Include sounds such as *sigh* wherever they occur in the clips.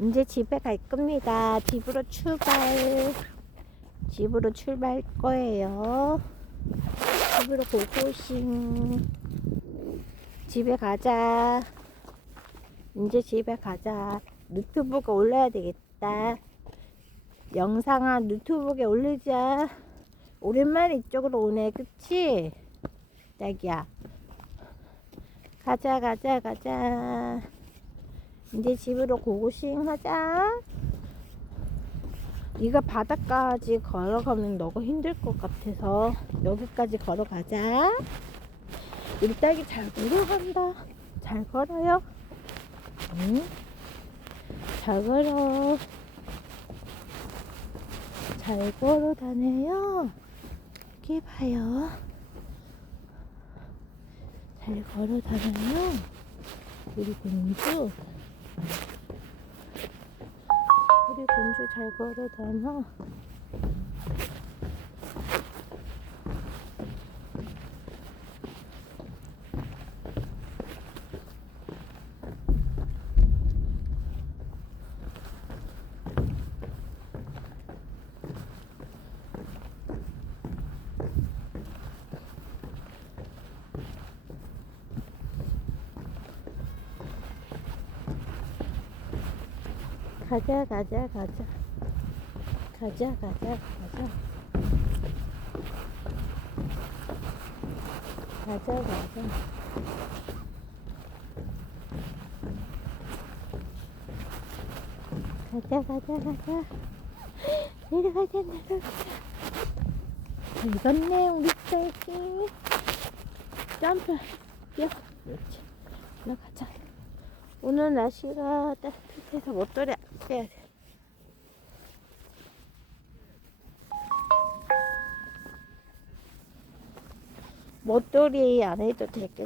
이제 집에 갈 겁니다. 집으로 출발. 집으로 출발 거예요. 집으로 고고싱. 집에 가자. 이제 집에 가자. 유튜브가 올려야 되겠다. 영상아 유튜브에 올리자. 오랜만에 이쪽으로 오네. 그치? 자기야. 가자, 가자, 가자. 이제 집으로 고고싱 하자. 네가 바닥까지 걸어가면 너가 힘들 것 같아서 여기까지 걸어가자. 우리 딸기 잘 걸어간다. 잘 걸어요. 응? 잘 걸어. 잘 걸어 다녀요. 여기 봐요. 잘 걸어 다녀요. 우리 공주. 우리 공주 잘 걸어 다녀. 가자 가자 가자. 가자 가자 가자. 가자 가자. 가자 가자 가자. *gasps* 내려가자 내려가자. 잘 걷네 우리 딸기. 점프. 뛰어. 그렇지. 올라가자 오늘 날씨가 따뜻해서 못돌이 빼야 돼. 못돌이 안 해도 되겠다.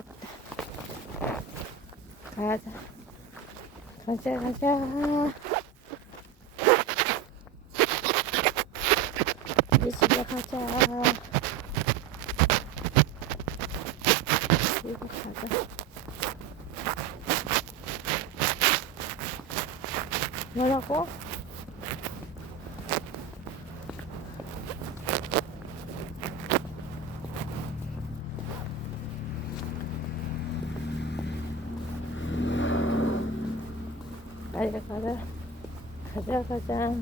가자. 가자, 가자. 이제 집에 가자. 집에 가자. 뭐라고? 빨리 가자. 가자, 가자.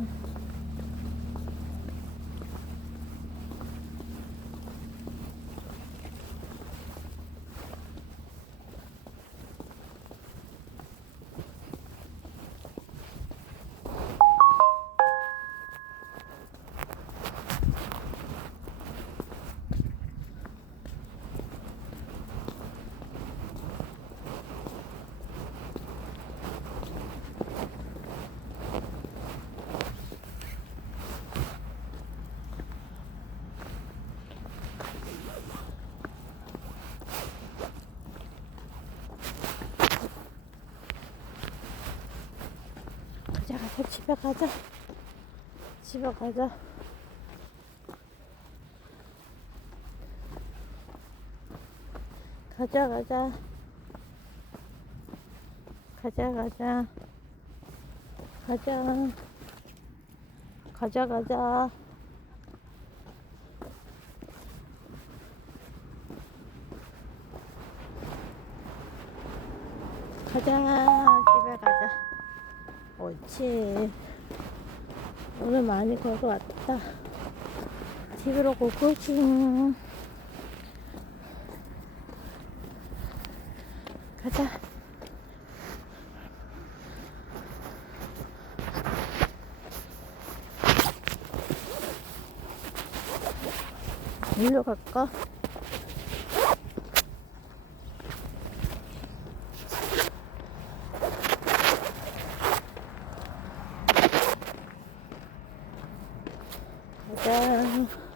가자, 가자, 집에 가자. 집에 가자. 가자, 가자. 가자, 가자. 가자. 가자, 가자. 옳지. 오늘 많이 걸어왔다. 집으로 고고징. 가자. 일로 갈까? 好的。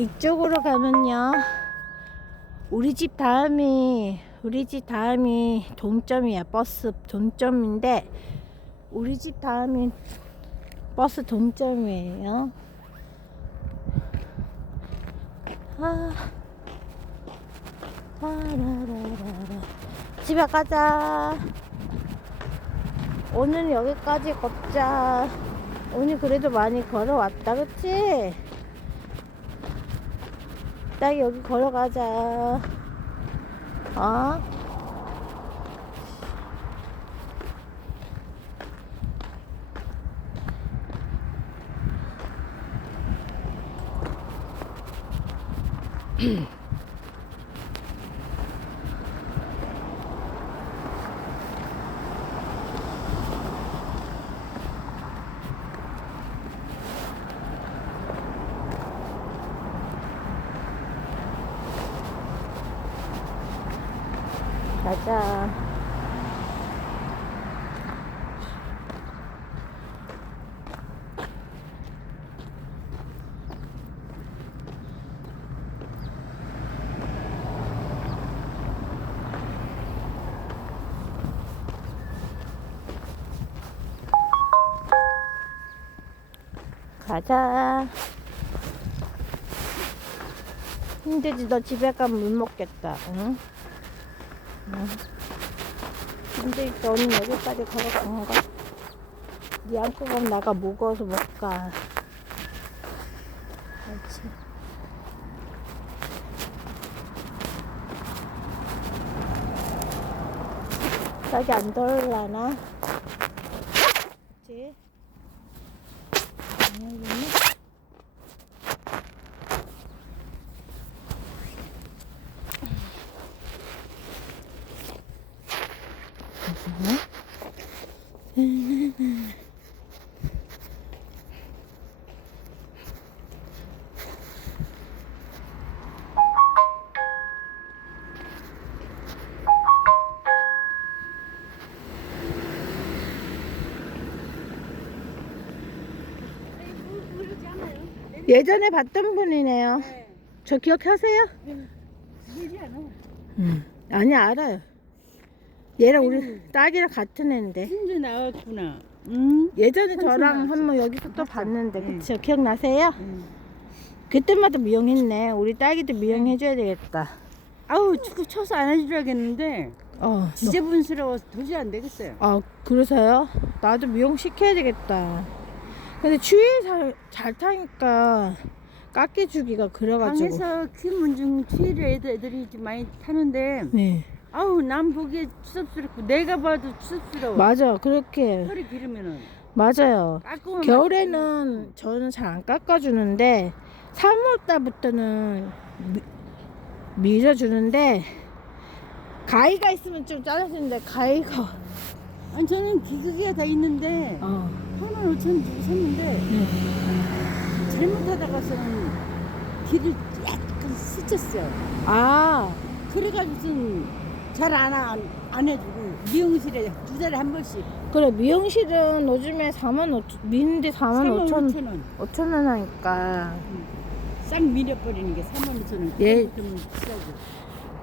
이쪽으로 가면요. 우리 집 다음이 우리 집 다음이 동점이야 버스 동점인데 우리 집 다음이 버스 동점이에요. 아. 집에 가자. 오늘 여기까지 걷자. 오늘 그래도 많이 걸어왔다 그치? 딱 여기 걸어가자 어? *clears throat* 가자 가자. 힘들지 너 집에 가면 물 먹겠다. 응? 응. 힘들니까 오늘 여기까지 걸어간 거. 네 안고 가면 나가 무거워서 못 가. 그렇지. 여기 안 더울라나? 그치? 안 열리네? 예전에 봤던 분이네요. 저 기억하세요? 않아. 응. 아니 알아요. 얘랑 우리 딸이랑 같은 애인데 진짜 나왔구나. 응? 예전에 삼촌 저랑 나왔어. 한번 여기서 또. 봤는데 응. 그쵸? 기억나세요? 응. 그때마다 미용했네. 우리 딸기도 미용해줘야 되겠다. 아우 축구 쳐서 안 해주려겠는데 어. 지저분스러워서 도저히 안 되겠어요. 아 그러세요? 나도 미용 시켜야 되겠다. 근데 추위에 잘, 잘 타니까 깎여주기가 그래가지고. 방에서 큰 문중 추위를 애들, 애들이 좀 많이 타는데 네. 아우 남 보기에 추섭스럽고 내가 봐도 추섭스러워. 맞아. 그렇게 털이 기르면은 맞아요. 깎으면 겨울에는 저는 잘 안 깎아주는데 3월 달부터는 미, 밀어주는데 가위가 있으면 좀 잘라주는데 가위가 맛있- 아니 저는 기그기가 다 있는데 어. 8만 5천 원 주고 샀는데 네. 잘못하다가서는 길을 약간 스쳤어. 아 그래가지고선 잘안 안, 안 해주고 미용실에 두 달에 한 번씩 그래 미용실은 요즘에 4만 5천 미는데 4만 5천 5천 원. 5천 원 하니까 싹 밀어버리는 게 3만 5천 원. 예. 좀 비싸죠.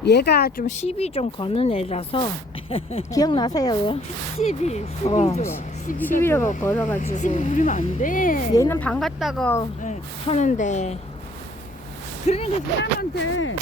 얘가 좀 시비 좀 거는 애라서 *laughs* 기억나세요? 12, 12 어, 좋아. 12가 시비를 걸어가지고 12 우리면 안 돼. 얘는 반 갔다가 예. 하는데 그러니까 사람한테